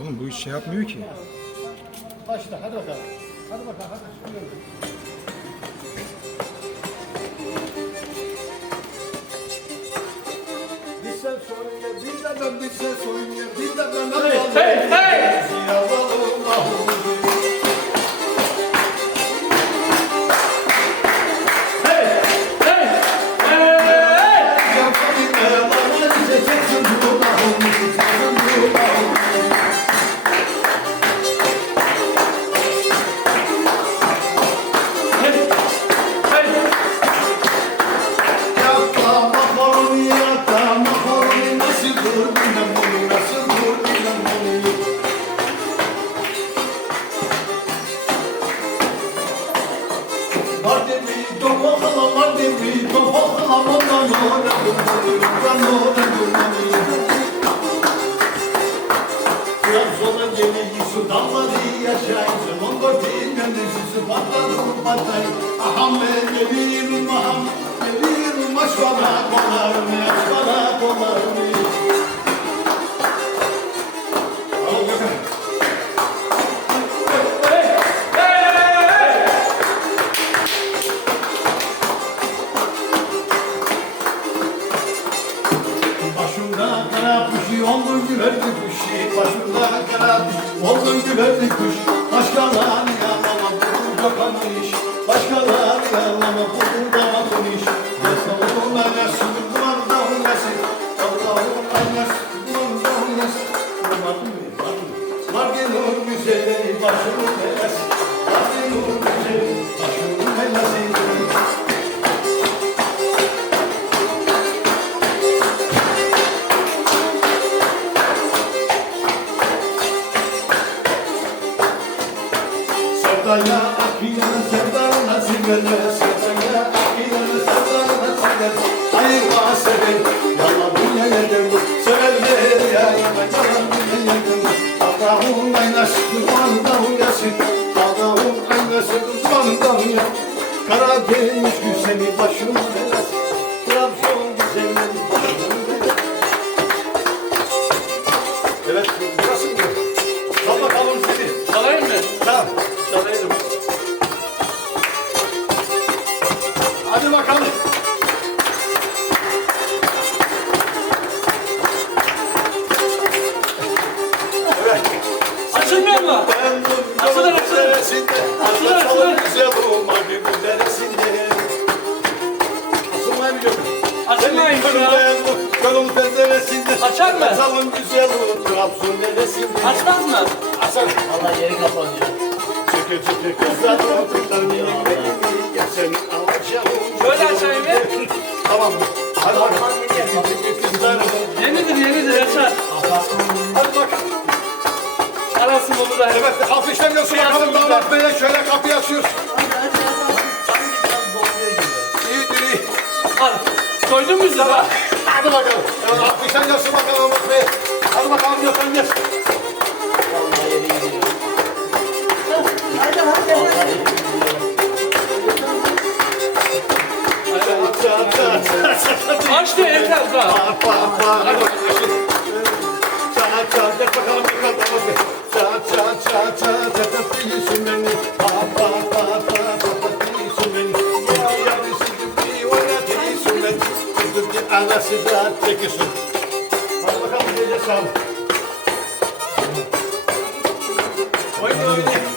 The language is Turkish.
Oğlum bu hiç şey yapmıyor ki. Başla hadi bakalım. Hadi bakalım hadi. Trabzon'a geliyor su damladı yaşayın Zaman var bilmem oldun güverdi kuşu Başımda kara kuşu oldun güverdi kuş Başkaları yanlama bunu kapanmış Başkaları yanlama bunu kapanmış Yasalım anası duvarda oynasın Allah'ım anası duvarda oynasın Vardı mı? Vardı mı? Var gelir güzeli başımın belası Var gelir güzeli başımın Sevdaya akıyana sevdana sinirle Sevdaya akıyana sevdana sinirle Ayırma sever Yalla bu nelerden Severler ya yalla bu. Allah'ın aynası dumanında uyansın Allah'ın aynası dumanında uyansın Karadeniz güzeli başım belası Açılır, açılır. Açılır, açılır. Güzel olmadı bu neresinde. Açılmayı biliyor musun? Açılmayın Senin ya. Gönül penceresinde. Açar mı? Açalım güzel olur. Trabzon neresinde. Açmaz mı? Açar. Allah yeri kapanıyor. Çıkı çıkı kızlar. Kızlar benim benim. Gel seni alacağım. Şöyle açayım ya. Tamam. Hadi bakalım. Kızlar. Yenidir yenidir açar. Hadi bakalım. Arasın bunu da. Evet, alkışlamıyorsun bakalım damat beye şöyle kapıyı açıyoruz. İyidir iyi. Al. Koydun mu bizi bak? Hadi bakalım. Evet, alkışlamıyorsun bakalım damat bey. Hadi bakalım götürün geç. Allah yeri gidiyor. Çat çat çat çat çat. Çat çat bakalım bakalım damat bey. Çat çat çat çat çat çat beni. Pa pa pa beni. Yedi yarı sıkıntı oyna değilsin beni. Kızım bir anası da çekilsin. Hadi bakalım gece sağ ol. Oyna oyna.